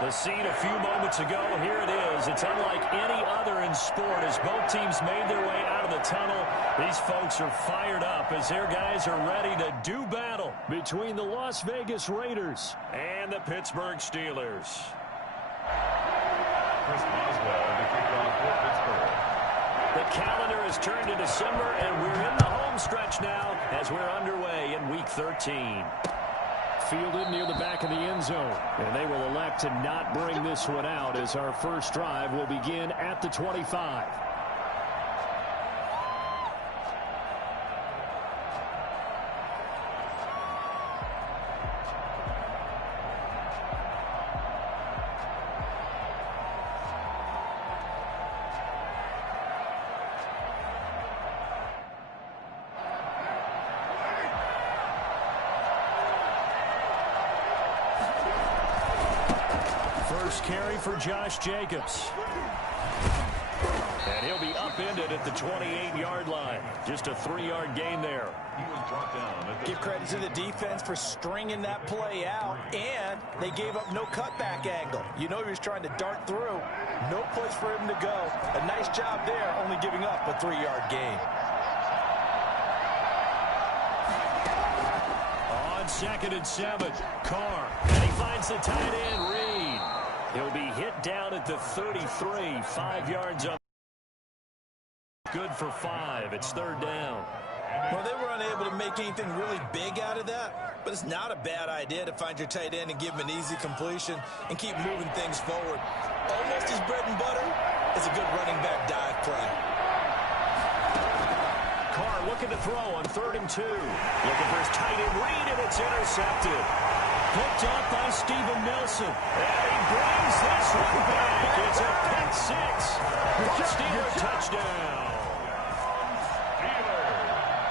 The scene a few moments ago, here it is. It's unlike any other in sport as both teams made their way out of the tunnel. These folks are fired up as their guys are ready to do battle between the Las Vegas Raiders and the Pittsburgh Steelers. Chris Boswell to kick off for Pittsburgh. The calendar has turned to December, and we're in the home stretch now as we're underway in Week 13. Fielded near the back of the end zone, and they will elect to not bring this one out as our first drive will begin at the 25. First carry for Josh Jacobs. And he'll be upended at the 28-yard line. Just a 3-yard gain there. He was brought down. Give credit to the defense for stringing that play out, and they gave up no cutback angle. You know he was trying to dart through. No place for him to go. A nice job there, only giving up a 3-yard gain. On 2nd and 7, Carr. And he finds the tight end, Reed. He'll be hit down at the 33, 5 yards up. Good for 5. It's 3rd down. Well, they were unable to make anything really big out of that, but it's not a bad idea to find your tight end and give him an easy completion and keep moving things forward. Almost his bread and butter is a good running back dive play. Carr looking to throw on 3rd and 2. Looking for his tight end, Reed, and it's intercepted. Picked up by Steven Nelson. And he brings this one back. It's a pick 6. Steeler touchdown.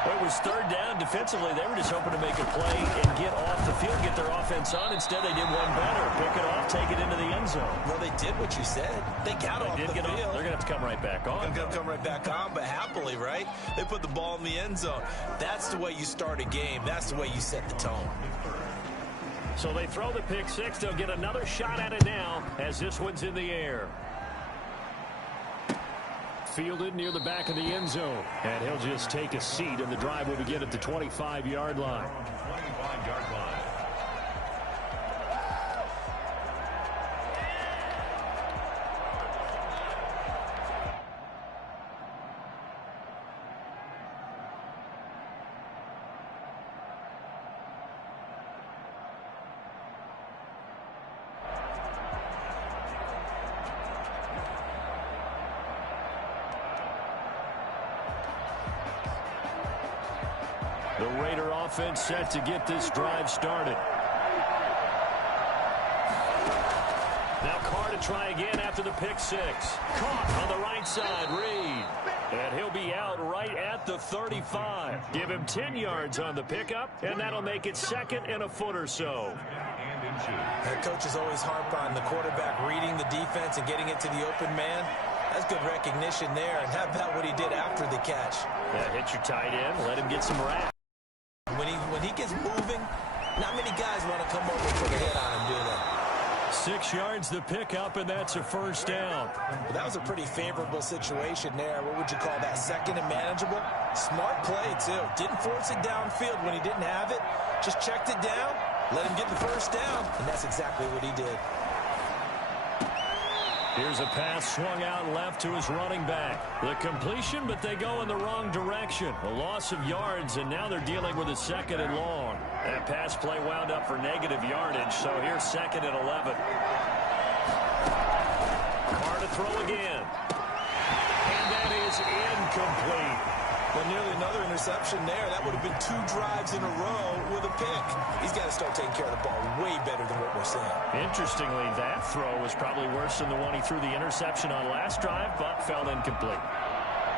It was 3rd down. Defensively, they were just hoping to make a play and get off the field, get their offense on. Instead, they did one better. Pick it off, take it into the end zone. Well, they did what you said. They got off the field. They're going to have to come right back on. They're going to come right back on, but happily, right? They put the ball in the end zone. That's the way you start a game. That's the way you set the tone. So they throw the pick 6. They'll get another shot at it now as this one's in the air. Fielded near the back of the end zone. And he'll just take a seat, and the drive will begin at the 25-yard line. 25-yard line. The Raider offense set to get this drive started. Now Carr to try again after the pick 6. Caught on the right side, Reed. And he'll be out right at the 35. Give him 10 yards on the pickup, and that'll make it 2nd and a foot or so. Head coaches always harp on the quarterback reading the defense and getting it to the open man. That's good recognition there. And how about what he did after the catch? Yeah, hit your tight end, let him get some rap. When he gets moving, not many guys want to come over and put a hit on him, do they? 6 yards the pickup, and that's a 1st down. Well, that was a pretty favorable situation there. What would you call that? 2nd and manageable? Smart play, too. Didn't force it downfield when he didn't have it. Just checked it down, let him get the 1st down, and that's exactly what he did. Here's a pass swung out left to his running back. The completion, but they go in the wrong direction. A loss of yards, and now they're dealing with a 2nd and long. That pass play wound up for negative yardage, so here's 2nd and 11. Carr to throw again. And that is incomplete. But nearly another interception there. That would have been 2 drives in a row with a pick. He's got to start taking care of the ball way better than what we're seeing. Interestingly, that throw was probably worse than the one he threw the interception on last drive, but fell incomplete.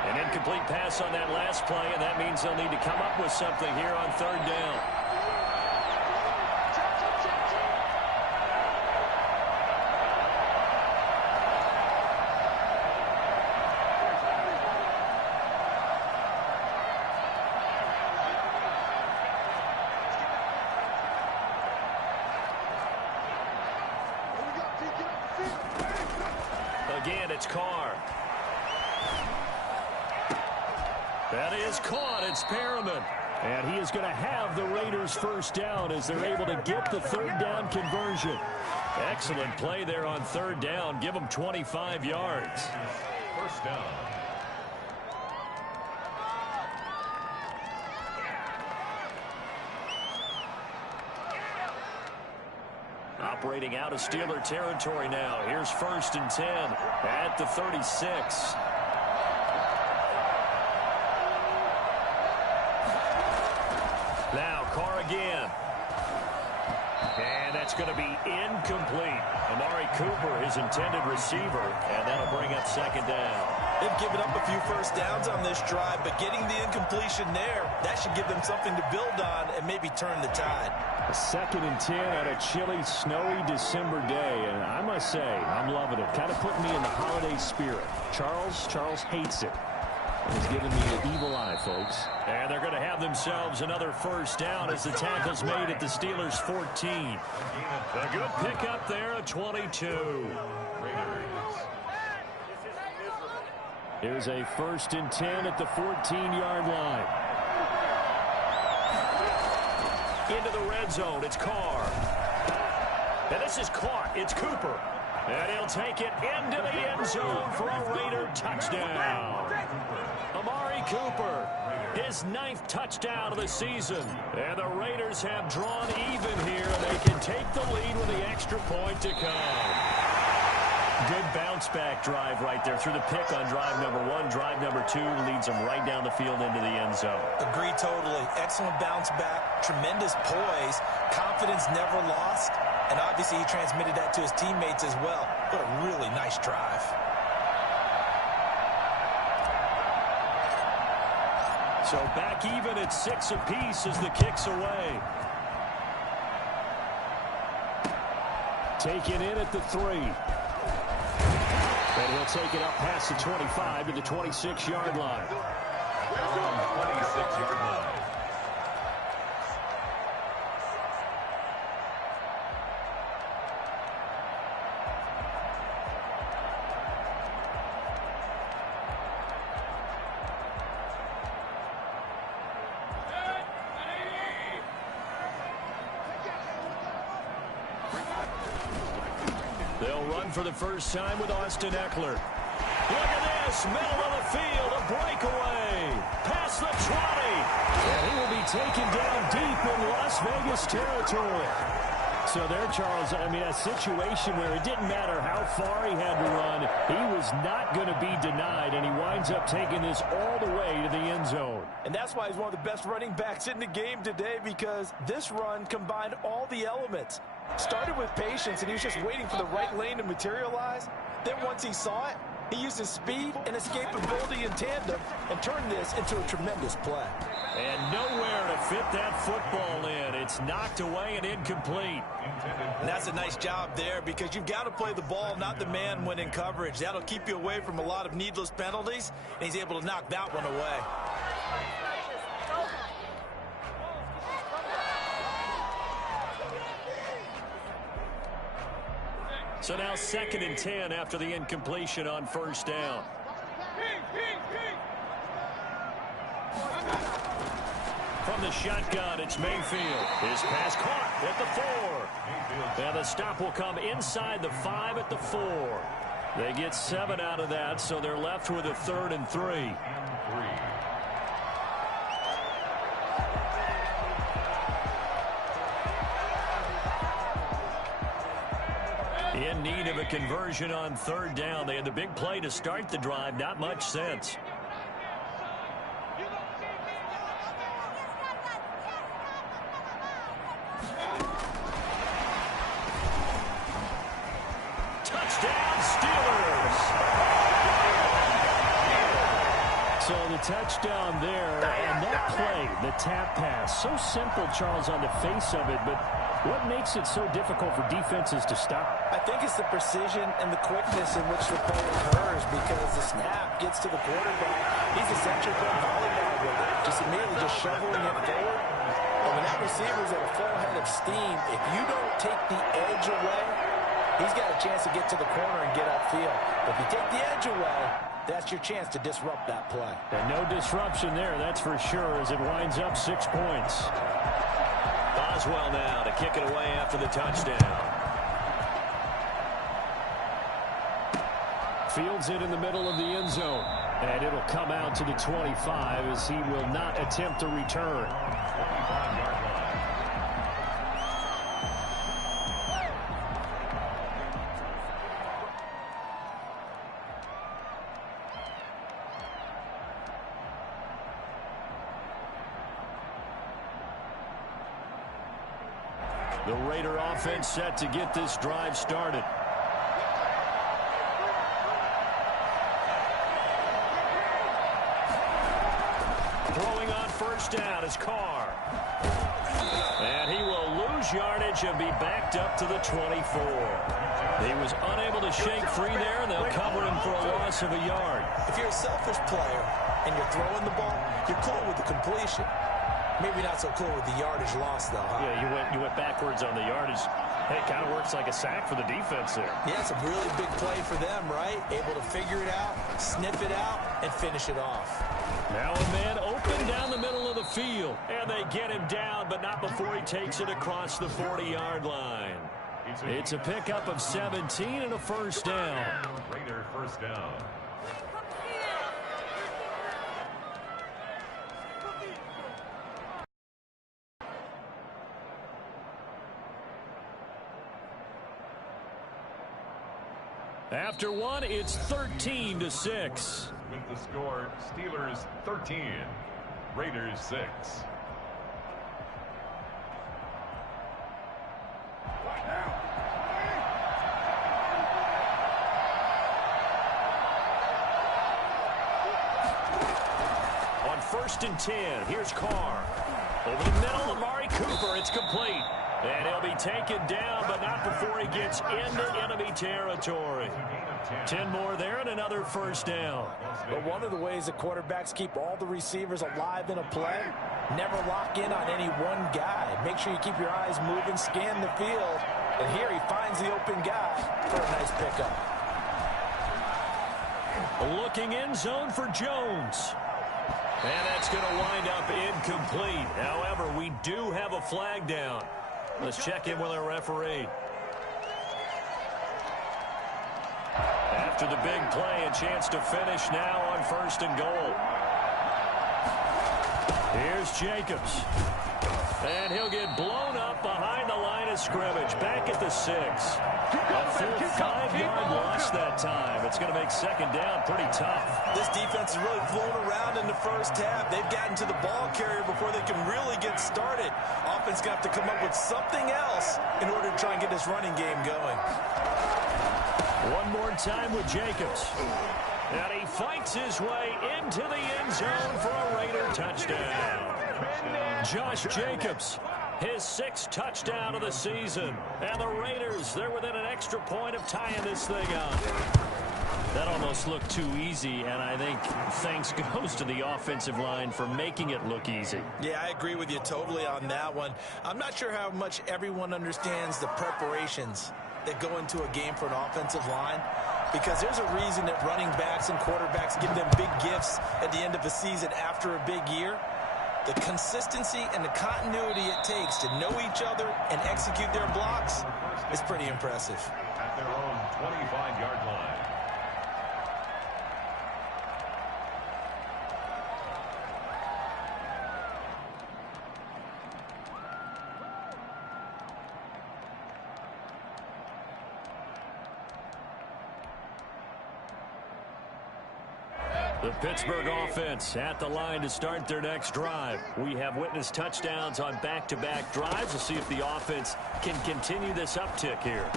An incomplete pass on that last play, and that means they'll need to come up with something here on 3rd down. again. It's Carr. That is caught. It's Perriman. And he is going to have the Raiders first down as they're able to get the third down conversion. Excellent play there on third down. Give them 25 yards. First down. Operating out of Steeler territory now. Here's 1st and 10 at the 36. Now Carr again. And that's going to be incomplete. Amari Cooper, his intended receiver, and that'll bring up 2nd down. They've given up a few first downs on this drive, but getting the incompletion there, that should give them something to build on and maybe turn the tide. A 2nd and 10 on a chilly, snowy December day, and I must say, I'm loving it. Kind of putting me in the holiday spirit. Charles hates it. He's giving me the evil eye, folks. And they're going to have themselves another first down as the tackle's made at the Steelers' 14. A good pickup there at 22. Here's a 1st and 10 at the 14-yard line. Into the red zone. It's Carr. And this is caught. It's Cooper. And he'll take it into the end zone for a Raider touchdown. Amari Cooper, his 9th touchdown of the season. And the Raiders have drawn even here. They can take the lead with the extra point to come. Good bounce-back drive right there through the pick on drive number 1. Drive number 2 leads them right down the field into the end zone. Agree totally. Excellent bounce back. Tremendous poise. Confidence never lost. And obviously he transmitted that to his teammates as well. What a really nice drive. So back even at 6 apiece as the kick's away. Taken in at the 3. And he'll take it up past the 25 to the 26-yard line. 26-yard line. They'll run for the first time with Austin Eckler. Look at this, middle of the field, a breakaway, past the 20, and he will be taken down deep in Las Vegas territory. So there, Charles, I mean, a situation where it didn't matter how far he had to run, he was not going to be denied, and he winds up taking this all the way to the end zone. And that's why he's one of the best running backs in the game today, because this run combined all the elements. Started with patience, and he was just waiting for the right lane to materialize. Then once he saw it, he used his speed and escapability in tandem and turned this into a tremendous play. And nowhere to fit that football in. It's knocked away and incomplete. And that's a nice job there, because you've got to play the ball, not the man when in coverage. That'll keep you away from a lot of needless penalties, and he's able to knock that one away. So now 2nd and 10 after the incompletion on first down. From the shotgun, it's Mayfield. His pass caught at the 4. And the stop will come inside the 5 at the 4. They get 7 out of that, so they're left with a 3rd and 3. In need of a conversion on third down. They had the big play to start the drive. Not much sense. Touchdown, Steelers. So the touchdown there, and that play, the tap pass, so simple, Charles, on the face of it, but what makes it so difficult for defenses to stop? I think it's the precision and the quickness in which the play occurs, because the snap gets to the quarterback. He's essentially playing volleyball with it, just immediately just shoveling it forward. And when that receiver's at a full head of steam, if you don't take the edge away, He's got a chance to get to the corner and get upfield. If you take the edge away, that's your chance to disrupt that play. And no disruption there, that's for sure, as it winds up 6 points. Boswell now to kick it away after the touchdown. Fields it in the middle of the end zone. And it'll come out to the 25 as he will not attempt to return. The Raider offense set to get this drive started. Throwing on first down is Carr. And he will lose yardage and be backed up to the 24. He was unable to shake free there, and they'll cover him for a loss of a yard. If you're a selfish player and you're throwing the ball, you're cool with the completion. Maybe not so cool with the yardage loss, though, huh? Yeah, you went backwards on the yardage. Hey, it kind of works like a sack for the defense there. Yeah, it's a really big play for them, right? Able to figure it out, sniff it out, and finish it off. Now a man open down the middle of the field. And they get him down, but not before he takes it across the 40-yard line. It's a pickup of 17 and a first down. Raider first down. After one, it's 13-6. With the score, Steelers 13, Raiders 6. On 1st and 10, here's Carr. Over the middle, Amari Cooper, it's complete. And he'll be taken down, but not before he gets into enemy territory. 10 more there and another first down. But one of the ways the quarterbacks keep all the receivers alive in a play, never lock in on any one guy. Make sure you keep your eyes moving, scan the field. And here he finds the open guy for a nice pickup. Looking end zone for Jones. And that's going to wind up incomplete. However, we do have a flag down. Let's check in with our referee. After the big play, a chance to finish now on 1st and goal. Here's Jacobs. And he'll get blown up behind the line of scrimmage. Back at the 6. A full 5-yard loss that time. It's going to make 2nd down pretty tough. This defense has really flown around in the first half. They've gotten to the ball carrier before they can really get started. Offense going to have to come up with something else in order to try and get this running game going. One more time with Jacobs. And he fights his way into the end zone for a Raider touchdown. Josh Jacobs, his 6th touchdown of the season. And the Raiders, they're within an extra point of tying this thing up. That almost looked too easy, and I think thanks goes to the offensive line for making it look easy. Yeah, I agree with you totally on that one. I'm not sure how much everyone understands the preparations that go into a game for an offensive line, because there's a reason that running backs and quarterbacks give them big gifts at the end of the season after a big year. The consistency and the continuity it takes to know each other and execute their blocks is pretty impressive. At their own 25-yard line. The Pittsburgh offense at the line to start their next drive. We have witnessed touchdowns on back-to-back drives. We'll see if the offense can continue this uptick here.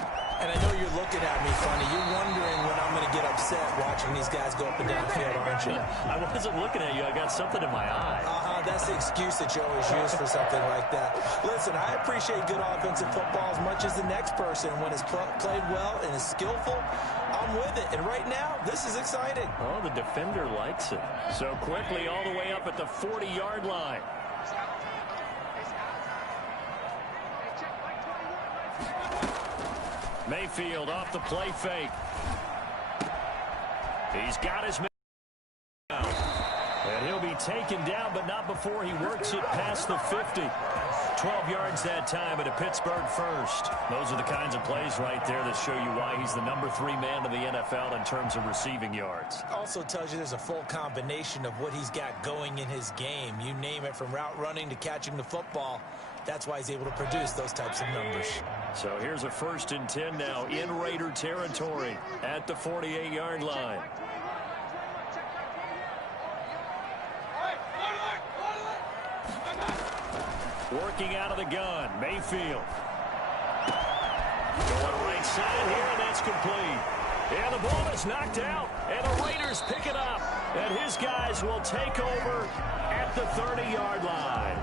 And I know you're looking at me funny. You're wondering when I'm going to get upset watching these guys go up and down the field, aren't you? I wasn't looking at you. I got something in my eye. That's the excuse that you always use for something like that. Listen, I appreciate good offensive football as much as the next person. When it's played well and is skillful, I'm with it. And right now, this is exciting. Oh, the defender likes it. So quickly all the way up at the 40-yard line. Mayfield off the play fake. He's got his man down. And he'll be taken down, but not before he works it past the 50. 12 yards that time, and a Pittsburgh first. Those are the kinds of plays right there that show you why he's the number 3 man in the NFL in terms of receiving yards. Also tells you there's a full combination of what he's got going in his game. You name it, from route running to catching the football. That's why he's able to produce those types of numbers. So here's a 1st and 10 now in Raider territory at the 48-yard line. Working out of the gun, Mayfield. Going right side here, and that's complete. And the ball is knocked out, and the Raiders pick it up. And his guys will take over at the 30-yard line.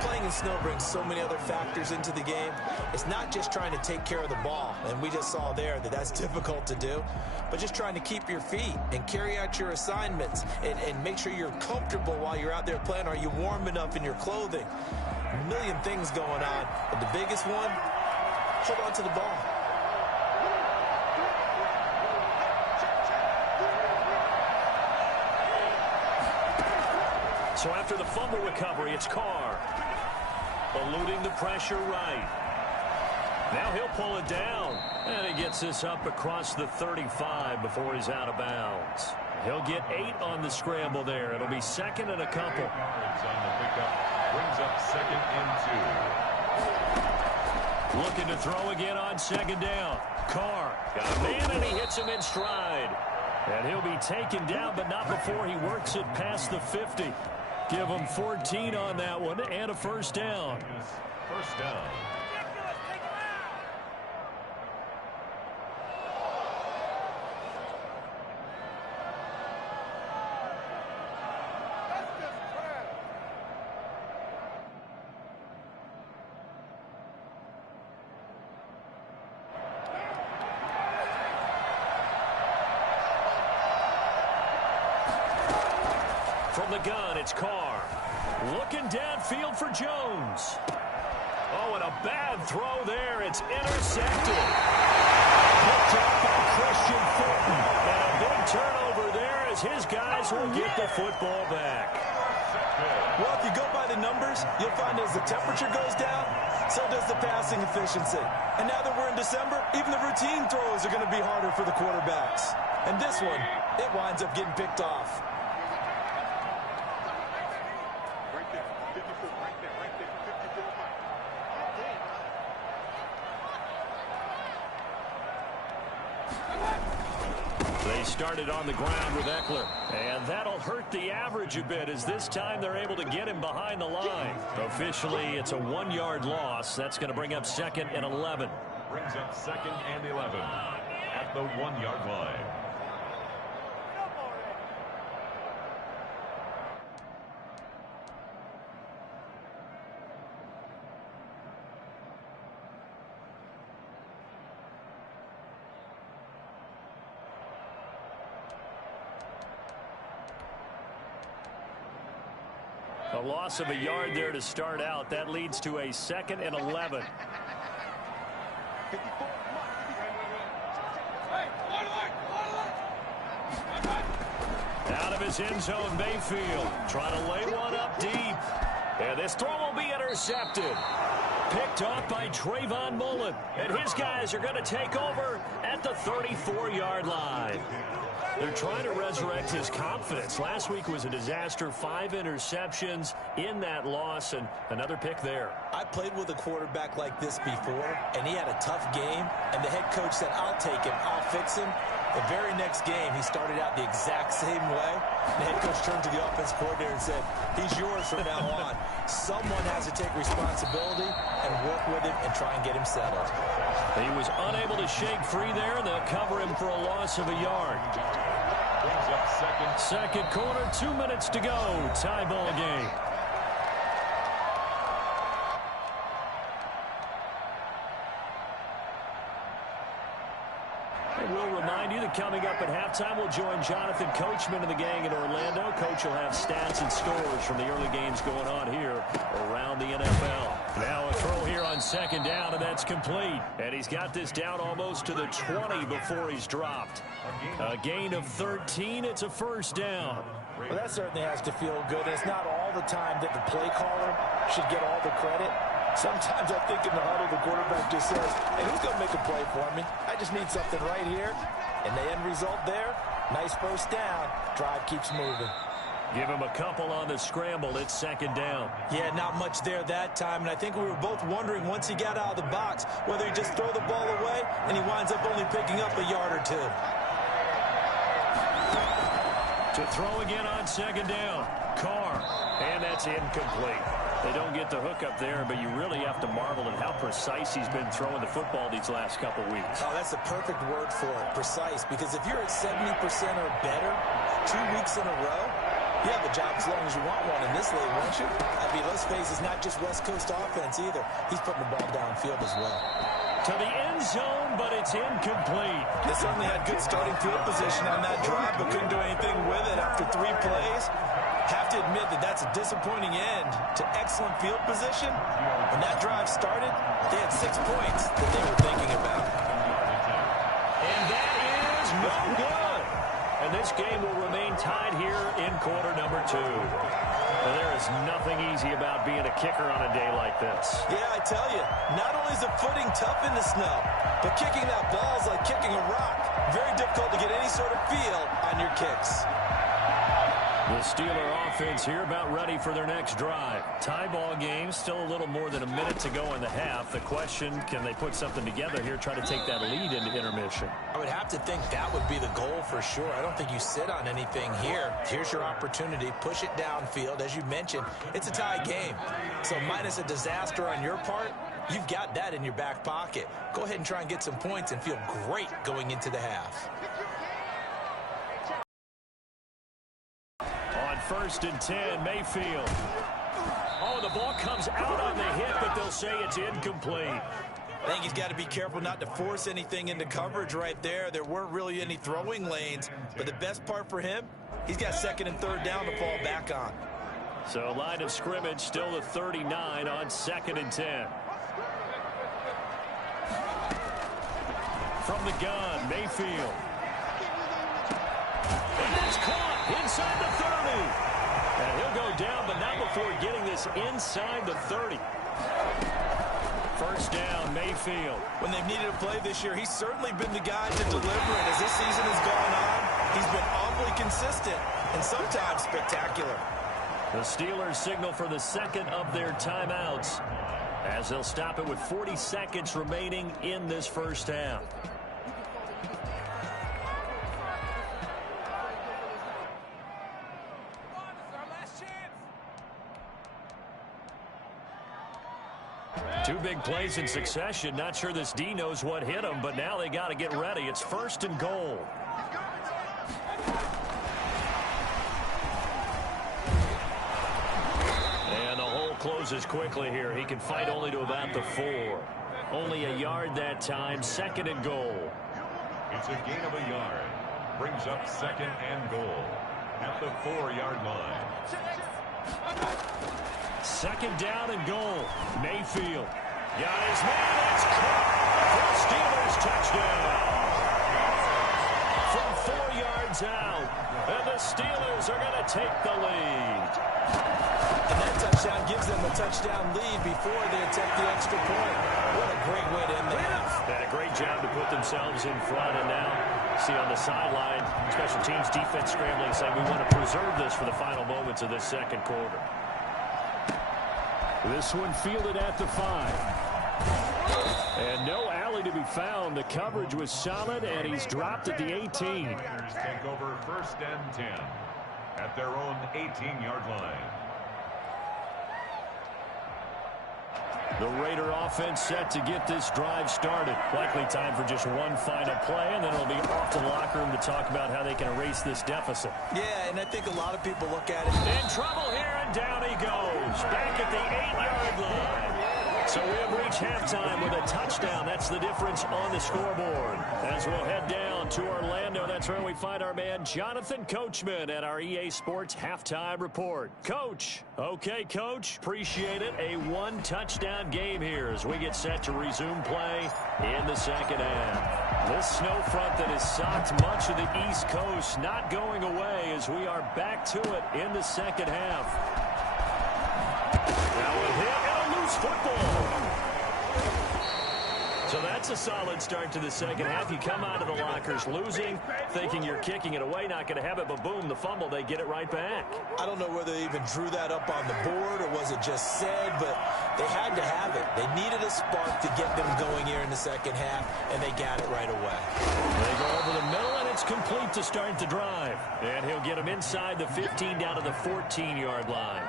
Playing in snow brings so many other factors into the game. It's not just trying to take care of the ball, and we just saw there that that's difficult to do, but just trying to keep your feet and carry out your assignments and make sure you're comfortable while you're out there playing. Are you warm enough in your clothing? A million things going on, but the biggest one, hold on to the ball. So after the fumble recovery, it's Carr. Eluding the pressure right. Now he'll pull it down. And he gets this up across the 35 before he's out of bounds. He'll get 8 on the scramble there. It'll be 2nd and a couple. On the pickup. Brings up 2nd and 2. Looking to throw again on 2nd down. Carr got a man, and he hits him in stride. And he'll be taken down, but not before he works it past the 50. Give him 14 on that one and a 1st down. 1st down. From the gun, it's Carr. Looking downfield for Jones. Oh, and a bad throw there. It's intercepted. Picked up by Christian Fulton. And a big turnover there as his guys will get the football back. Well, if you go by the numbers, you'll find as the temperature goes down, so does the passing efficiency. And now that we're in December, even the routine throws are going to be harder for the quarterbacks. And this one, it winds up getting picked off. Started on the ground with Eckler, and that'll hurt the average a bit as this time they're able to get him behind the line. Officially, it's a 1-yard loss. That's going to bring up 2nd and 11. Brings up 2nd and 11 at the 1-yard line. A loss of a yard there to start out. That leads to a 2nd and 11. Out of his end zone, Mayfield trying to lay one up deep. And this throw will be intercepted. Picked off by Trayvon Mullen. And his guys are going to take over at the 34-yard line. They're trying to resurrect his confidence. Last week was a disaster. 5 interceptions in that loss, and another pick there. I played with a quarterback like this before, and he had a tough game, and the head coach said, I'll take him, I'll fix him. The very next game, he started out the exact same way. The head coach turned to the offense coordinator and said, he's yours from now on. Someone has to take responsibility and work with him and try and get him settled. He was unable to shake free there, and they'll cover him for a loss of a yard. Brings up 2nd. Second quarter, 2 minutes to go. Tie ball game. And we'll remind you that coming up at halftime, we'll join Jonathan Coachman and the gang in Orlando. Coach will have stats and scores from the early games going on here around the NFL. Now a throw here on second down, and that's complete. And he's got this down almost to the 20 before he's dropped. A gain of 13. It's a first down. Well, that certainly has to feel good. It's not all the time that the play caller should get all the credit. Sometimes I think in the huddle, the quarterback just says, hey, who's going to make a play for me? I just need something right here. And the end result there, nice first down. Drive keeps moving. Give him a couple on the scramble. It's second down. Yeah, not much there that time. And I think we were both wondering once he got out of the box whether he'd just throw the ball away and he winds up only picking up a yard or two. To throw again on second down. Carr. And that's incomplete. They don't get the hook up there, but you really have to marvel at how precise he's been throwing the football these last couple weeks. Oh, that's the perfect word for it, precise. Because if you're at 70% or better 2 weeks in a row, you have a job as long as you want one in this league, won't you? I mean, let's face it, it's not just West Coast offense either. He's putting the ball downfield as well. To the end zone, but it's incomplete. They certainly had good starting field position on that drive, but couldn't do anything with it after 3 plays. Have to admit that that's a disappointing end to excellent field position. When that drive started, they had 6 points that they were thinking about. And that is no good. And this game will remain tied here in quarter number 2. Well, there is nothing easy about being a kicker on a day like this. Yeah, I tell you, not only is the footing tough in the snow, but kicking that ball is like kicking a rock. Very difficult to get any sort of feel on your kicks. The Steeler offense here about ready for their next drive. Tie ball game, still a little more than a minute to go in the half. The question, can they put something together here, try to take that lead into intermission? I would have to think that would be the goal for sure. I don't think you sit on anything here. Here's your opportunity. Push it downfield. As you mentioned, it's a tie game. So minus a disaster on your part, you've got that in your back pocket. Go ahead and try and get some points and feel great going into the half. First and 10, Mayfield. Oh, the ball comes out on the hit, but they'll say it's incomplete. I think he's got to be careful not to force anything into coverage right there. There weren't really any throwing lanes, but the best part for him, he's got second and third down to fall back on. So line of scrimmage still the 39 on second and 10. From the gun, Mayfield. And that's caught inside the 30. And he'll go down, but not before getting this inside the 30. First down, Mayfield. When they've needed a play this year, he's certainly been the guy to deliver. And as this season has gone on, he's been awfully consistent and sometimes spectacular. The Steelers signal for the second of their timeouts as they'll stop it with 40 seconds remaining in this first half. Two big plays in succession. Not sure this D knows what hit him, but now they got to get ready. It's first and goal. And the hole closes quickly here. He can fight only to about the 4. Only a yard that time. Second and goal. It's a gain of a yard. Brings up second and goal at the 4-yard line. Second down and goal. Mayfield. Got his man. It's caught for a Steelers touchdown. From 4 yards out. And the Steelers are going to take the lead. And that touchdown gives them a touchdown lead before they attempt the extra point. What a great way to end the half. Had a great job to put themselves in front. And now, see on the sideline, special teams defense scrambling, saying we want to preserve this for the final moments of this second quarter. This one fielded at the 5. And no alley to be found. The coverage was solid, and he's dropped at the 18. Take over first and 10 at their own 18-yard line. The Raider offense set to get this drive started. Likely time for just one final play, and then it'll be off to the locker room to talk about how they can erase this deficit. Yeah, and I think a lot of people look at it. In trouble here, and down he goes. Back at the 8-yard line. So we have reached halftime with a touchdown. That's the difference on the scoreboard. As we'll head down to Orlando, that's where we find our man Jonathan Coachman at our EA Sports Halftime Report. Coach. Okay, Coach. Appreciate it. A one-touchdown game here as we get set to resume play in the second half. This snow front that has socked much of the East Coast not going away as we are back to it in the second half. Now a hit and a loose football. So that's a solid start to the second half. You come out of the lockers losing, thinking you're kicking it away, not going to have it, but boom, the fumble, they get it right back. I don't know whether they even drew that up on the board or was it just said, but they had to have it. They needed a spark to get them going here in the second half, and they got it right away. They go over the middle, and it's complete to start the drive. And he'll get them inside the 15 down to the 14-yard line.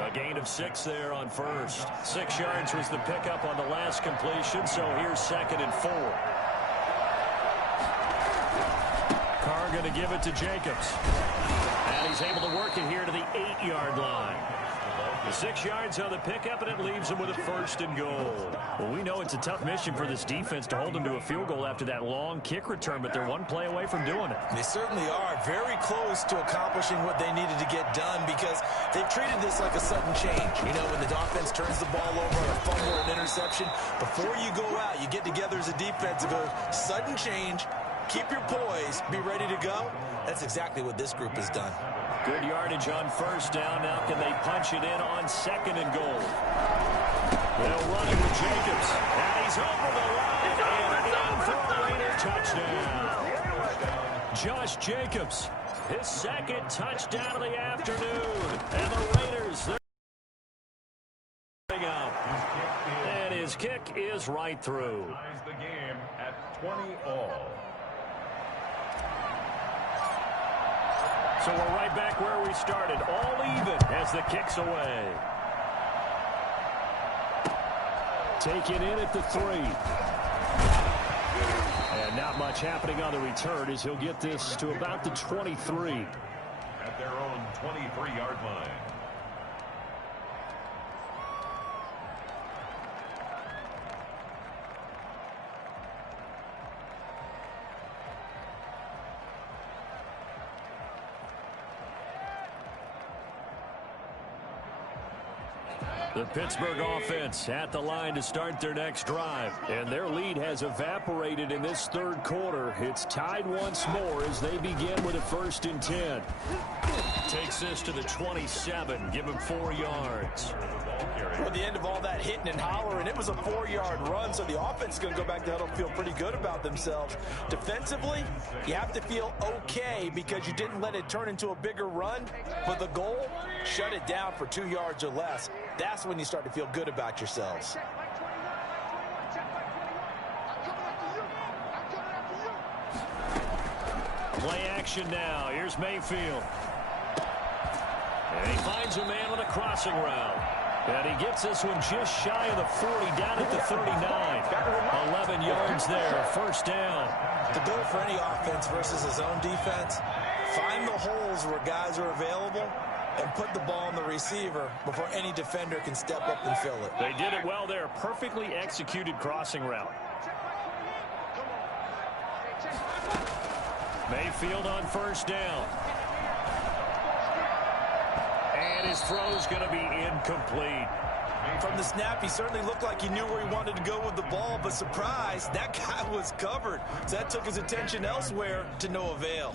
A gain of 6 there on first. 6 yards was the pickup on the last completion, so here's 2nd and 4. Carr going to give it to Jacobs. And he's able to work it here to the 8-yard line. The 6 yards on the pickup, and it leaves them with a 1st and goal. Well, we know it's a tough mission for this defense to hold them to a field goal after that long kick return, but they're one play away from doing it. They certainly are very close to accomplishing what they needed to get done because they've treated this like a sudden change. You know, when the offense turns the ball over on a fumble or an interception, before you go out, you get together as a defense and go, sudden change, keep your poise, be ready to go. That's exactly what this group has done. Good yardage on 1st down. Now can they punch it in on 2nd and goal? They'll run it with Jacobs. And he's over the line and in for a Raider touchdown. Josh Jacobs, his 2nd touchdown of the afternoon. And the Raiders, they're up. And his kick is right through. Ties the game at 20-all. So we're right back where we started, all even as the kick's away. Taken in at the 3. And not much happening on the return as he'll get this to about the 23. At their own 23-yard line. The Pittsburgh offense at the line to start their next drive. And their lead has evaporated in this 3rd quarter. It's tied once more as they begin with a 1st and 10. Takes this to the 27. Give him 4 yards. At the end of all that hitting and hollering, it was a 4-yard run, so the offense is going to go back to huddle, feel pretty good about themselves. Defensively, you have to feel okay because you didn't let it turn into a bigger run, but the goal, shut it down for 2 yards or less. That's when you start to feel good about yourselves. Play action now. Here's Mayfield. And he finds a man with a crossing route. And he gets this one just shy of the 40, down at the 39. 11 yards there, 1st down. The goal for any offense versus his own defense, find the holes where guys are available and put the ball on the receiver before any defender can step up and fill it. They did it well there. Perfectly executed crossing route. Mayfield on 1st down. And his throw's going to be incomplete. From the snap, he certainly looked like he knew where he wanted to go with the ball, but surprise, that guy was covered. So that took his attention elsewhere to no avail.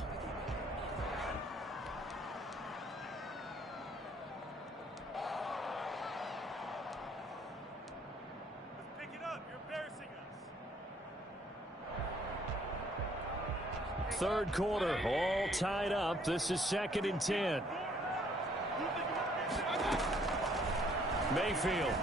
Let's pick it up. You're embarrassing us. 3rd quarter, all tied up. This is 2nd and 10. Mayfield.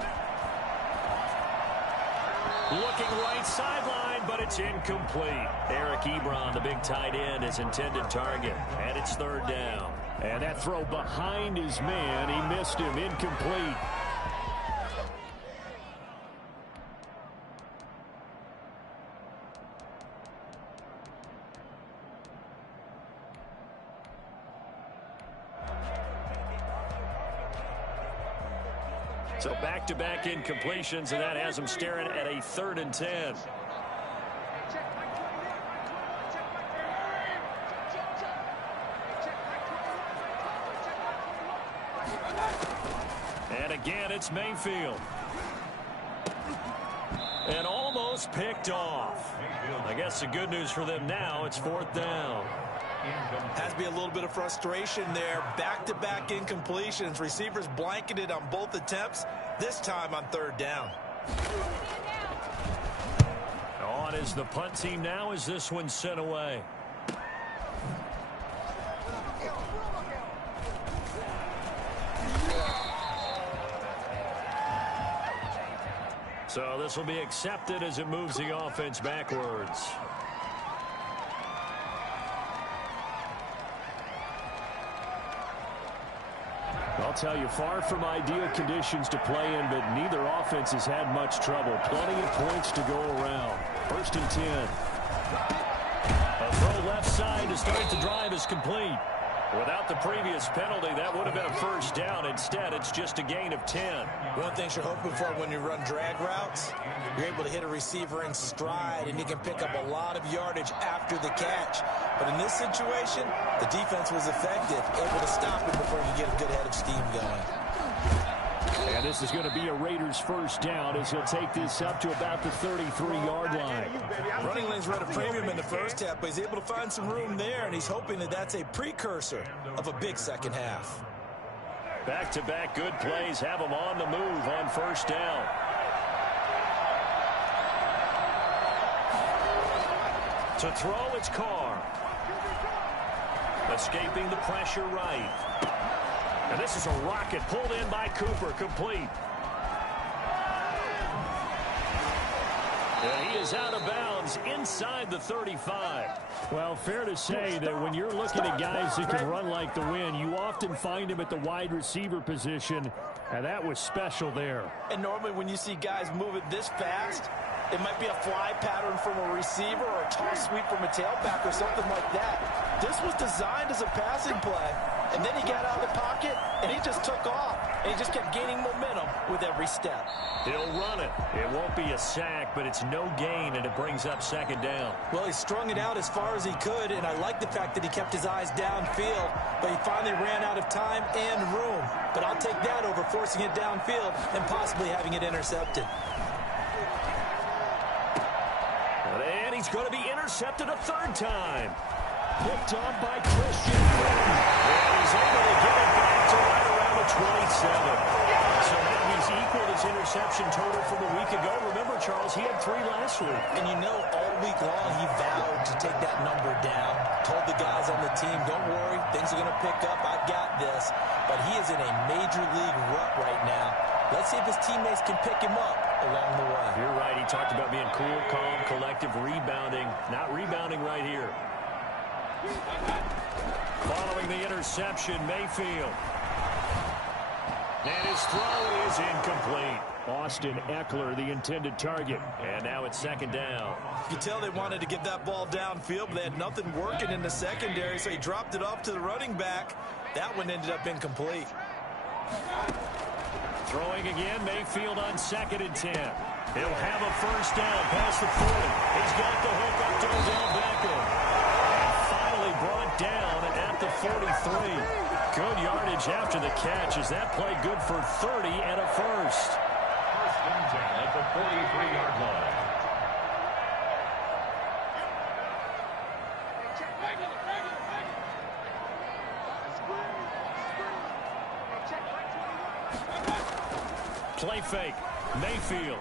Looking right sideline, but it's incomplete. Eric Ebron, the big tight end, his intended target. And it's 3rd down. And that throw behind his man, he missed him, incomplete. So back-to-back incompletions, and that has them staring at a 3rd and 10. And again, it's Mayfield. And almost picked off. I guess the good news for them now, it's 4th down. Has to be a little bit of frustration there. Back-to-back incompletions. Receivers blanketed on both attempts, this time on 3rd down. On is the punt team now as this one's sent away. So this will be accepted as it moves the offense backwards. I'll tell you, far from ideal conditions to play in, but neither offense has had much trouble. Plenty of points to go around. 1st and 10. A throw left side to start the drive is complete. Without the previous penalty, that would have been a 1st down. Instead, it's just a gain of 10. One thing you're hoping for when you run drag routes, you're able to hit a receiver in stride, and you can pick up a lot of yardage after the catch. But in this situation, the defense was effective, able to stop him before he could get a good head of steam going. And this is going to be a Raiders 1st down as he'll take this up to about the 33-yard line. Running lanes were at a premium in the 1st half, but he's able to find some room there, and he's hoping that that's a precursor of a big 2nd half. Back-to-back good plays have him on the move on 1st down. To throw, it's Carr. Escaping the pressure right. And this is a rocket pulled in by Cooper, complete. And he is out of bounds inside the 35. Well, fair to say that when you're looking at guys that can run like the wind, you often find them at the wide receiver position, and that was special there. And normally when you see guys move it this fast, it might be a fly pattern from a receiver or a toss sweep from a tailback or something like that. This was designed as a passing play, and then he got out of the pocket, and he just took off, and he just kept gaining momentum with every step. He'll run it. It won't be a sack, but it's no gain, and it brings up 2nd down. Well, he strung it out as far as he could, and I like the fact that he kept his eyes downfield, but he finally ran out of time and room. But I'll take that over forcing it downfield and possibly having it intercepted. And he's going to be intercepted a 3rd time. Picked off by Christian. And he's able to get it back to right around the 27. So now he's equaled his interception total from a week ago. Remember, Charles, he had 3 last week. And you know, all week long he vowed to take that number down. Told the guys on the team, don't worry, things are going to pick up. I've got this. But he is in a major league rut right now. Let's see if his teammates can pick him up along the way. You're right. He talked about being cool, calm, collective, rebounding. Not rebounding right here. Following the interception, Mayfield. And his throw is incomplete. Austin Eckler, the intended target. And now it's 2nd down. You can tell they wanted to get that ball downfield, but they had nothing working in the secondary, so he dropped it off to the running back. That one ended up incomplete. Throwing again, Mayfield on 2nd and 10. He'll have a 1st down past the 40. He's got the hook up to Odell Beckham. And finally brought down at the 43. Good yardage after the catch. Is that play good for 30 and a 1st? 1st and 10 at the 43-yard line. Play fake. Mayfield.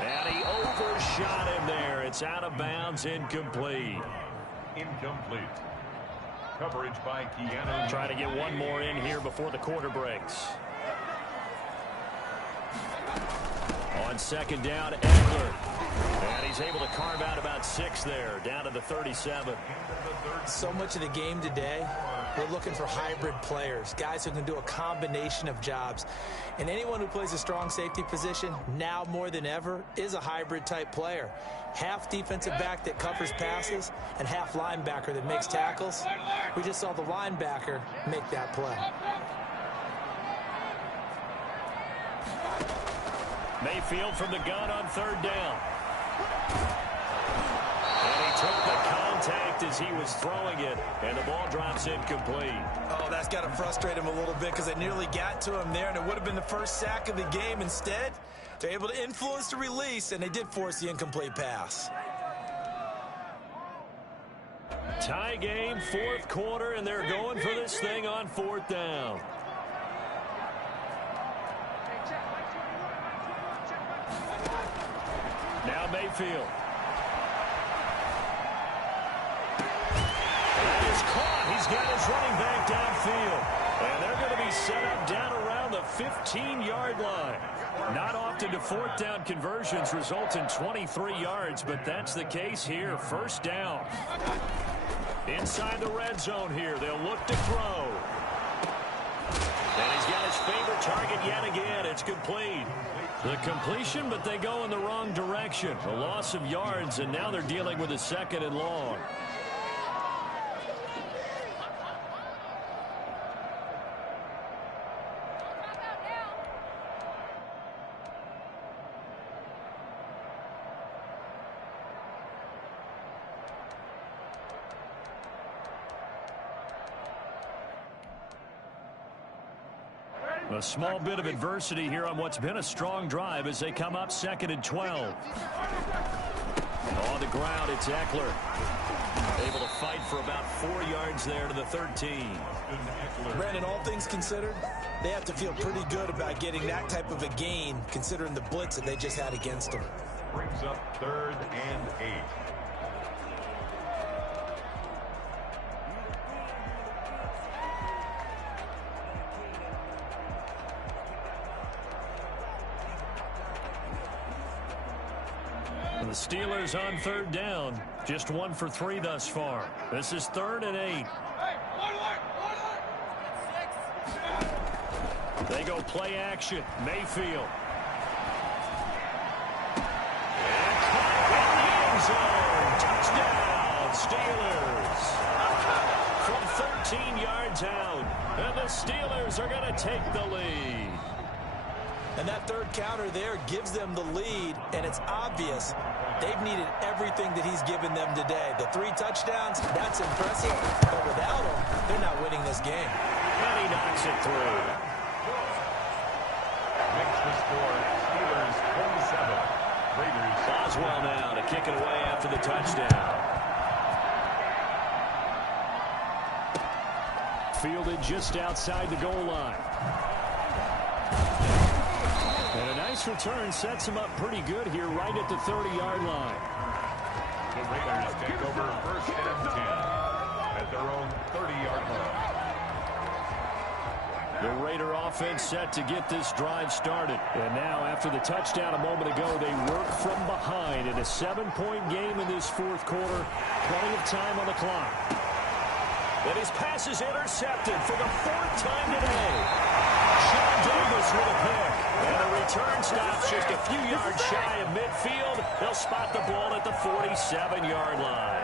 And he overshot him there. It's out of bounds, incomplete. Incomplete. Coverage by Keanu. Trying to get one more in here before the quarter breaks. On 2nd down, Eckler. And he's able to carve out about 6 there, down to the 37. So much of the game today, we're looking for hybrid players, guys who can do a combination of jobs. And anyone who plays a strong safety position, now more than ever, is a hybrid type player. Half defensive back that covers passes and half linebacker that makes tackles. We just saw the linebacker make that play. Mayfield from the gun on third down. And he took the contact as he was throwing it, and the ball drops incomplete. Oh, that's got to frustrate him a little bit because they nearly got to him there, and it would have been the first sack of the game. Instead, they're able to influence the release, and they did force the incomplete pass. Tie game, fourth quarter, and they're going for this thing on fourth down. Now Mayfield. That is caught. He's got his running back downfield. And they're going to be set up down around the 15-yard line. Not often do fourth down conversions result in 23 yards, but that's the case here. First down. Inside the red zone here. They'll look to throw. And he's got his favorite target yet again. It's complete. The completion, but they go in the wrong direction. A loss of yards, and now they're dealing with a second and long. A small bit of adversity here on what's been a strong drive as they come up second and 12. On the ground, it's Eckler. Able to fight for about 4 yards there to the 13. Brandon, all things considered, they have to feel pretty good about getting that type of a gain considering the blitz that they just had against them. Brings up 3rd and 8. The Steelers on third down. Just 1 for 3 thus far. This is 3rd and 8. They go play action. Mayfield. And caught in the end zone. Touchdown, Steelers. From 13 yards out. And the Steelers are going to take the lead. And that third counter there gives them the lead, and it's obvious they've needed everything that he's given them today. The 3 touchdowns, that's impressive, but without him, they're not winning this game. And he knocks it through. Makes the score Steelers 27. Raiders. Boswell now to kick it away after the touchdown. Fielded just outside the goal line. And a nice return sets him up pretty good here right at the 30-yard line. The Raiders take over 1st and 10 at their own 30-yard line. The Raider offense set to get this drive started. And now after the touchdown a moment ago, they work from behind in a 7-point game in this fourth quarter. Plenty of time on the clock. And his pass is intercepted for the 4th time today. Sean Davis with a pick. And the return stops just a few yards shy of midfield. They'll spot the ball at the 47-yard line.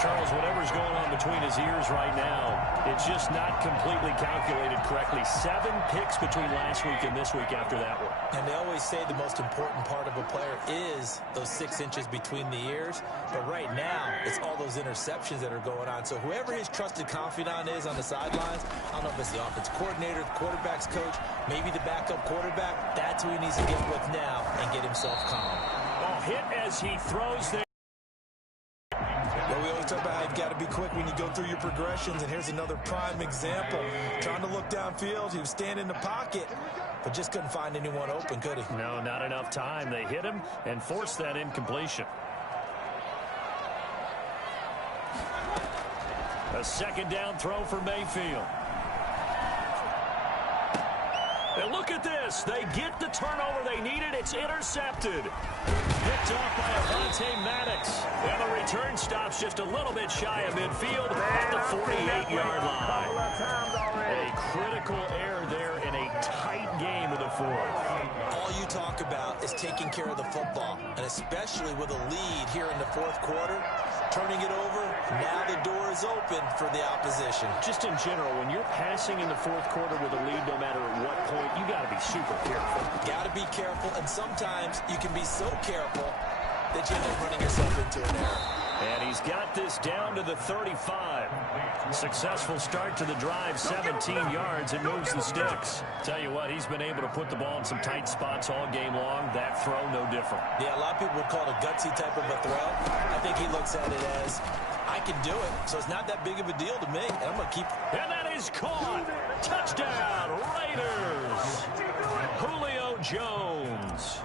Charles, whatever's going on between his ears right now, it's just not completely calculated correctly. 7 picks between last week and this week after that one. And they always say the most important part of a player is those 6 inches between the ears. But right now, it's all those interceptions that are going on. So whoever his trusted confidant is on the sidelines, I don't know if it's the offensive coordinator, the quarterback's coach, maybe the backup quarterback, that's who he needs to get with now and get himself calm. Ball hit as he throws there. Well, we always talk about how you've got to be quick when you go through your progressions, and here's another prime example. Trying to look downfield, he was standing in the pocket, but just couldn't find anyone open, could he? No, not enough time. They hit him and forced that incompletion. A 2nd down throw for Mayfield. And look at this. They get the turnover they needed. It's intercepted. Picked off by Avonte Maddox. And the return stops just a little bit shy of midfield at the 48-yard line. A critical error there in a tight game of the 4th. All you talk about is taking care of the football, and especially with a lead here in the 4th quarter, turning it over. Now the door is open for the opposition. Just in general, when you're passing in the fourth quarter with a lead, no matter at what point, you got to be super careful. Got to be careful, and sometimes you can be so careful that you end up running yourself into an error. And he's got this down to the 35. Successful start to the drive, 17 yards, and moves the sticks. Tell you what, he's been able to put the ball in some tight spots all game long. That throw, no different. Yeah, a lot of people would call it a gutsy type of a throw. I think he looks at it as, I can do it, so it's not that big of a deal to me, and I'm going to keep. And that is caught. Touchdown, Raiders. Julio Jones.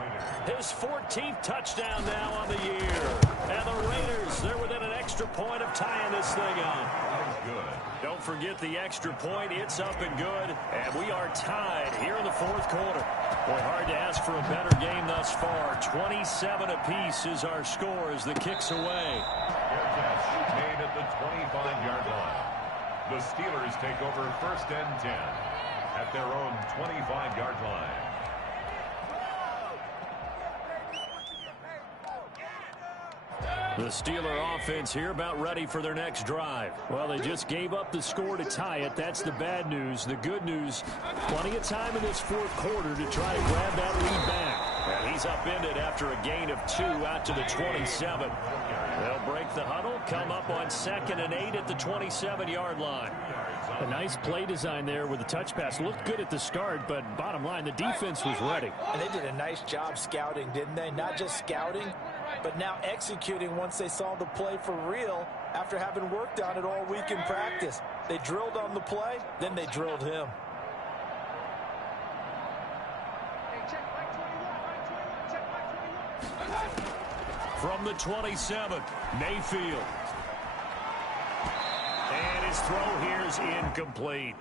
His 14th touchdown now on the year. And the Raiders, they're within an extra point of tying this thing up. Good. Don't forget the extra point. It's up and good. And we are tied here in the fourth quarter. Boy, hard to ask for a better game thus far. 27 apiece is our score as the kick's away. Fair catch made at the 25-yard line. The Steelers take over first and 10 at their own 25-yard line. The Steeler offense here about ready for their next drive. Well, they just gave up the score to tie it. That's the bad news. The good news, plenty of time in this fourth quarter to try to grab that lead back. And he's upended after a gain of 2 out to the 27. They'll break the huddle, come up on 2nd and 8 at the 27-yard line. A nice play design there with the touch pass. Looked good at the start, but bottom line, the defense was ready. And they did a nice job scouting, didn't they? Not just scouting, but now executing once they saw the play for real after having worked on it all week in practice. They drilled on the play, then they drilled him. From the 27, Mayfield. And his throw here is incomplete.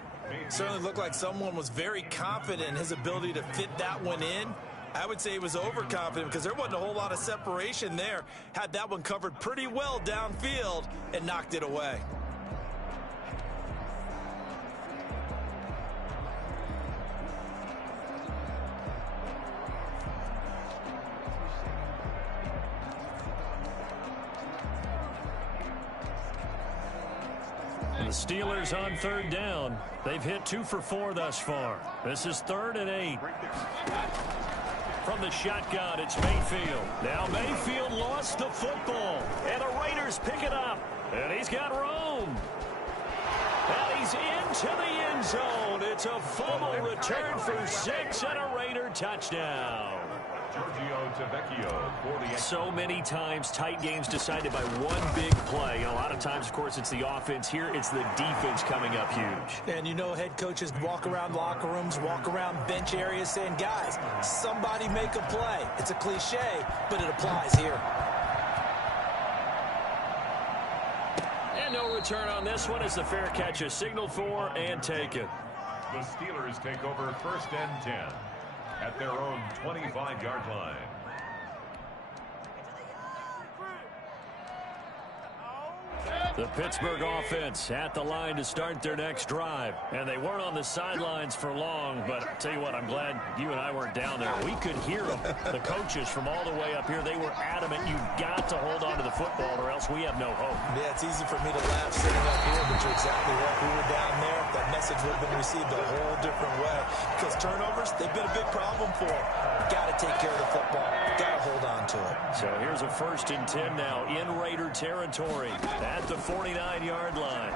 Certainly looked like someone was very confident in his ability to fit that one in. I would say he was overconfident because there wasn't a whole lot of separation there. Had that one covered pretty well downfield and knocked it away. The Steelers on 3rd down. They've hit 2 for 4 thus far. This is 3rd and 8. From the shotgun, it's Mayfield. Now Mayfield lost the football. And the Raiders pick it up. And he's got room. And he's into the end zone. It's a fumble return for 6 and a Raider touchdown. So many times tight games decided by one big play. A lot of times, of course, it's the offense. Here, it's the defense coming up huge. And you know head coaches walk around locker rooms, walk around bench areas saying, guys, somebody make a play. It's a cliche, but it applies here. And no return on this one as the fair catch is signaled for and taken. The Steelers take over first and 10 at their own 25-yard line. The Pittsburgh offense at the line to start their next drive. And they weren't on the sidelines for long, but I'll tell you what, I'm glad you and I weren't down there. We could hear them. The coaches from all the way up here, they were adamant. You've got to hold on to the football or else we have no hope. Yeah, it's easy for me to laugh sitting up here, but you're exactly right. We were down there. That message would have been received a whole different way. Because turnovers, they've been a big problem for them. Got to take care of the football. Got to hold on to it. So here's a 1st and 10 now in Raider territory at the 49-yard line.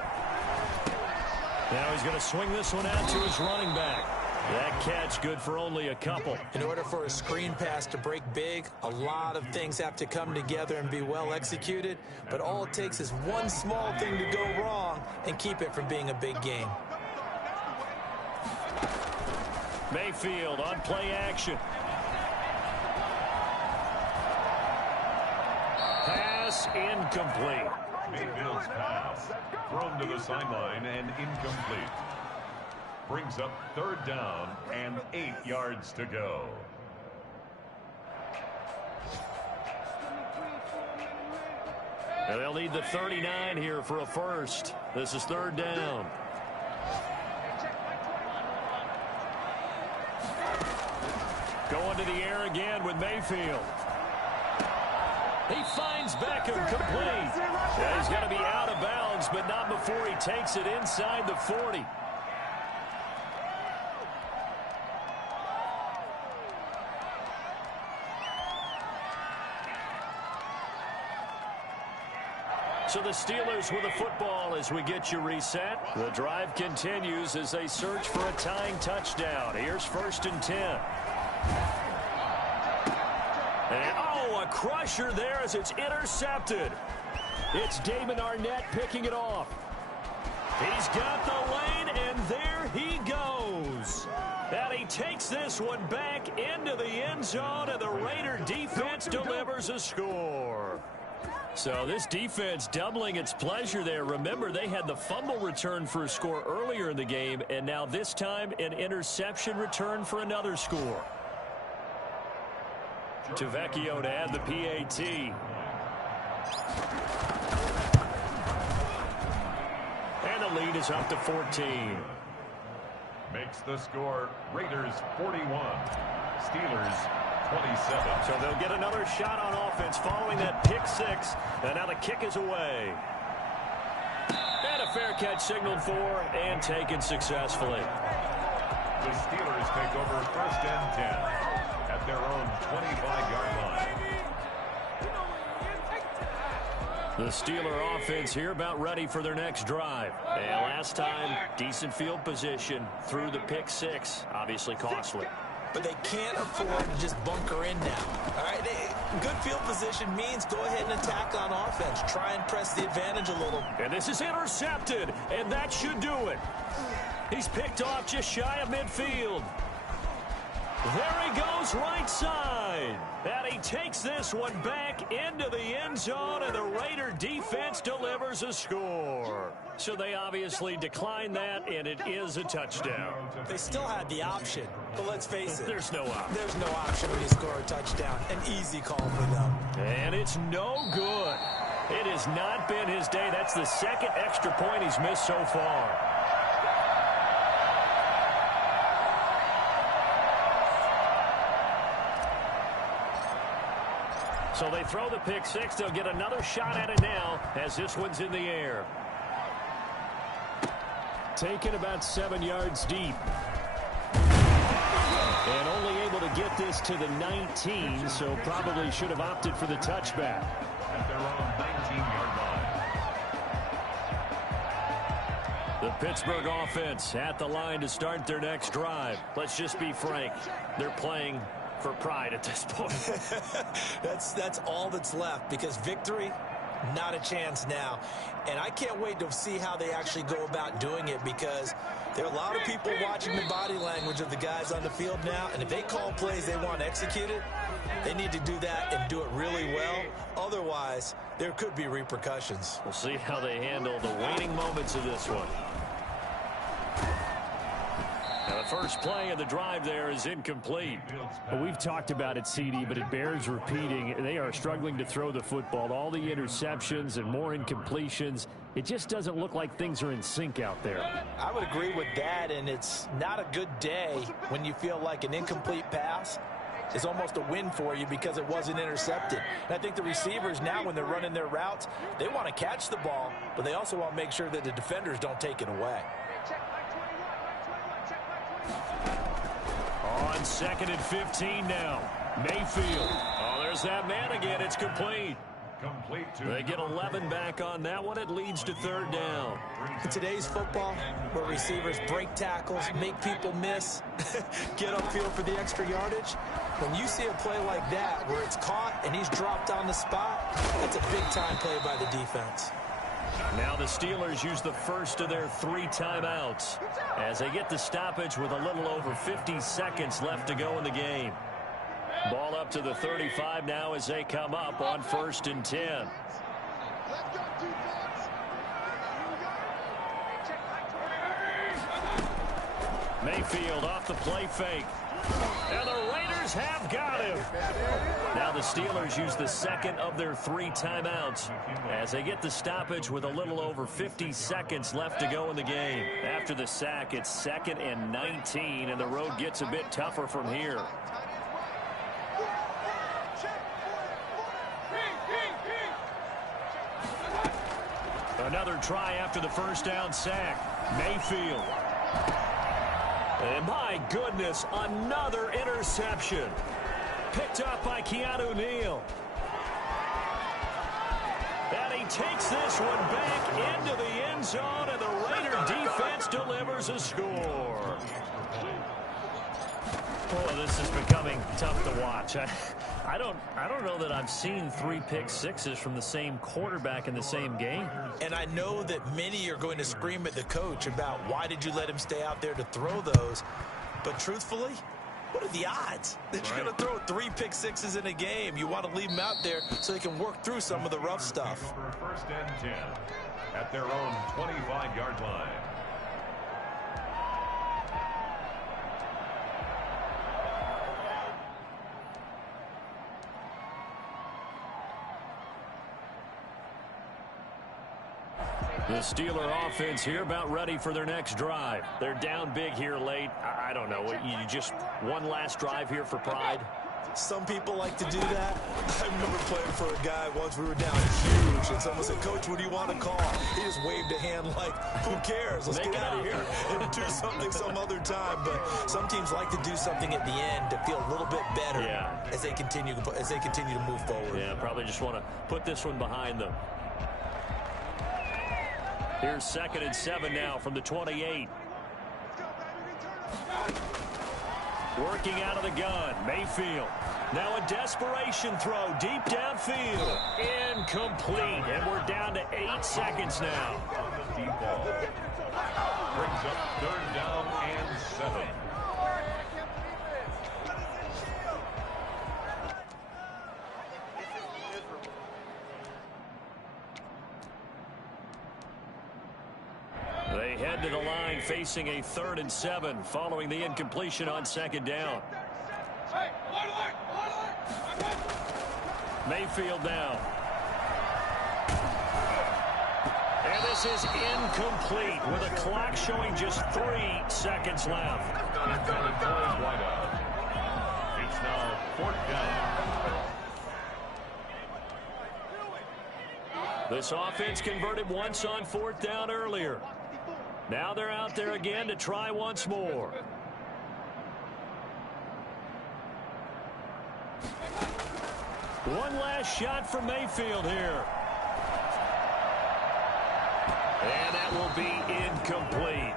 Now he's going to swing this one out to his running back. That catch good for only a couple. In order for a screen pass to break big, a lot of things have to come together and be well executed. But all it takes is one small thing to go wrong and keep it from being a big game. Mayfield on play action. Pass incomplete. Mayfield's pass thrown to the sideline and incomplete. Brings up 3rd down and 8 yards to go. And they'll need the 39 here for a first. This is 3rd down. Going to the air again with Mayfield. He finds Beckham complete. Yeah, he's going to be out of bounds but not before he takes it inside the 40. So the Steelers with the football as we get you reset. The drive continues as they search for a tying touchdown. Here's 1st and 10. And, oh, a crusher there as it's intercepted. It's Damon Arnett picking it off. He's got the lane, and there he goes. And he takes this one back into the end zone, and the Raider defense delivers a score. So this defense doubling its pleasure there. Remember, they had the fumble return for a score earlier in the game, and now this time an interception return for another score. Kthegifted to add the PAT. And the lead is up to 14. Makes the score Raiders 41, Steelers 27. So they'll get another shot on offense following that pick six. And now the kick is away. And a fair catch signaled for and taken successfully. The Steelers take over 1st and 10 at their own 25-yard line. The Steeler offense here about ready for their next drive. And last time, decent field position through the pick six. Obviously costly. But they can't afford to just bunker in now. All right, good field position means go ahead and attack on offense. Try and press the advantage a little. And this is intercepted, and that should do it. He's picked off just shy of midfield. There he goes right side. And he takes this one back into the end zone, and the Raider defense delivers a score. So they obviously declined that, and it is a touchdown. They still had the option, but let's face it. There's no option. There's no option when you score a touchdown. An easy call for them. And it's no good. It has not been his day. That's the second extra point he's missed so far. So they throw the pick six. They'll get another shot at it now as this one's in the air. Taken about 7 yards deep. And only able to get this to the 19, so probably should have opted for the touchback. At their own 19-yard line. The Pittsburgh offense at the line to start their next drive. Let's just be frank. They're playing for pride at this point. That's all that's left, because victory, not a chance now. And I can't wait to see how they actually go about doing it, because there are a lot of people watching the body language of the guys on the field now, and if they call plays they want executed, they need to do that and do it really well. Otherwise, there could be repercussions. We'll see how they handle the waning moments of this one. Now the first play of the drive there is incomplete. Well, we've talked about it, CD, but it bears repeating. They are struggling to throw the football. All the interceptions and more incompletions. It just doesn't look like things are in sync out there. I would agree with that, and it's not a good day when you feel like an incomplete pass is almost a win for you because it wasn't intercepted. And I think the receivers now, when they're running their routes, they want to catch the ball, but they also want to make sure that the defenders don't take it away. On 2nd and 15 now. Mayfield. Oh, there's that man again. It's complete. They get 11 back on that one. It leads to 3rd down. In today's football, where receivers break tackles, make people miss, get upfield for the extra yardage, when you see a play like that where it's caught and he's dropped on the spot, that's a big-time play by the defense. Now the Steelers use the first of their 3 timeouts as they get the stoppage with a little over 50 seconds left to go in the game. Ball up to the 35 now as they come up on 1st and 10. Mayfield off the play fake. And the Raiders have got him. Now the Steelers use the second of their 3 timeouts as they get the stoppage with a little over 50 seconds left to go in the game. After the sack, it's 2nd and 19, and the road gets a bit tougher from here. Another try after the first down sack. Mayfield. And my goodness, another interception. Picked up by Keanu Neal. And he takes this one back into the end zone, and the Raider defense delivers a score. Oh, this is becoming tough to watch. I don't know that I've seen 3 pick-sixes from the same quarterback in the same game. And I know that many are going to scream at the coach about why did you let him stay out there to throw those. But truthfully, what are the odds that you're going to throw 3 pick-sixes in a game? You want to leave them out there so they can work through some of the rough stuff. First and 10 at their own 25-yard line. The Steeler offense here about ready for their next drive. They're down big here late. I don't know. You just one last drive here for pride? Some people like to do that. I remember playing for a guy once. We were down huge, and someone said, "Coach, what do you want to call?" He just waved a hand like, who cares? Let's get out of here and do something some other time. But some teams like to do something at the end to feel a little bit better as they continue to move forward. Yeah, probably just want to put this one behind them. Here's 2nd and 7 now from the 28. Working out of the gun, Mayfield. Now a desperation throw deep downfield. Incomplete, and we're down to 8 seconds now. Deep ball. Brings up 3rd down and 7. They head to the line facing a 3rd and 7 following the incompletion on 2nd down. Mayfield now. And this is incomplete with a clock showing just 3 seconds left. It's now 4th down. This offense converted once on 4th down earlier. Now they're out there again to try once more. One last shot from Mayfield here. And that will be incomplete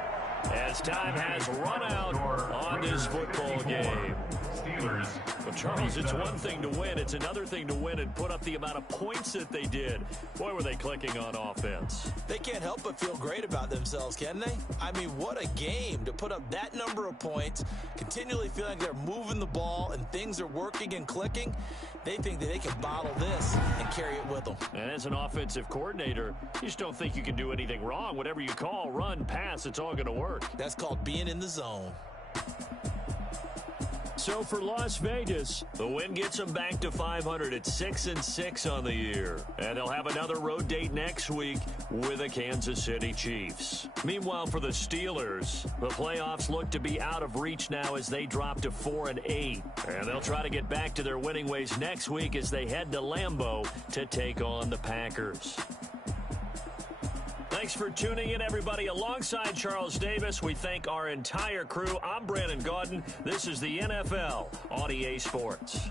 as time has run out on this football game. Steelers. Well, Charles, it's one thing to win. It's another thing to win and put up the amount of points that they did. Boy, were they clicking on offense. They can't help but feel great about themselves, can they? I mean, what a game to put up that number of points, continually feel like they're moving the ball and things are working and clicking. They think that they can bottle this and carry it with them. And as an offensive coordinator, you just don't think you can do anything wrong. Whatever you call, run, pass, it's all going to work. That's called being in the zone. So for Las Vegas, the win gets them back to 500 at 6-6 on the year. And they'll have another road date next week with the Kansas City Chiefs. Meanwhile, for the Steelers, the playoffs look to be out of reach now as they drop to 4-8. And they'll try to get back to their winning ways next week as they head to Lambeau to take on the Packers. Thanks for tuning in, everybody. Alongside Charles Davis, we thank our entire crew. I'm Brandon Gaudin. This is the NFL on EA Sports.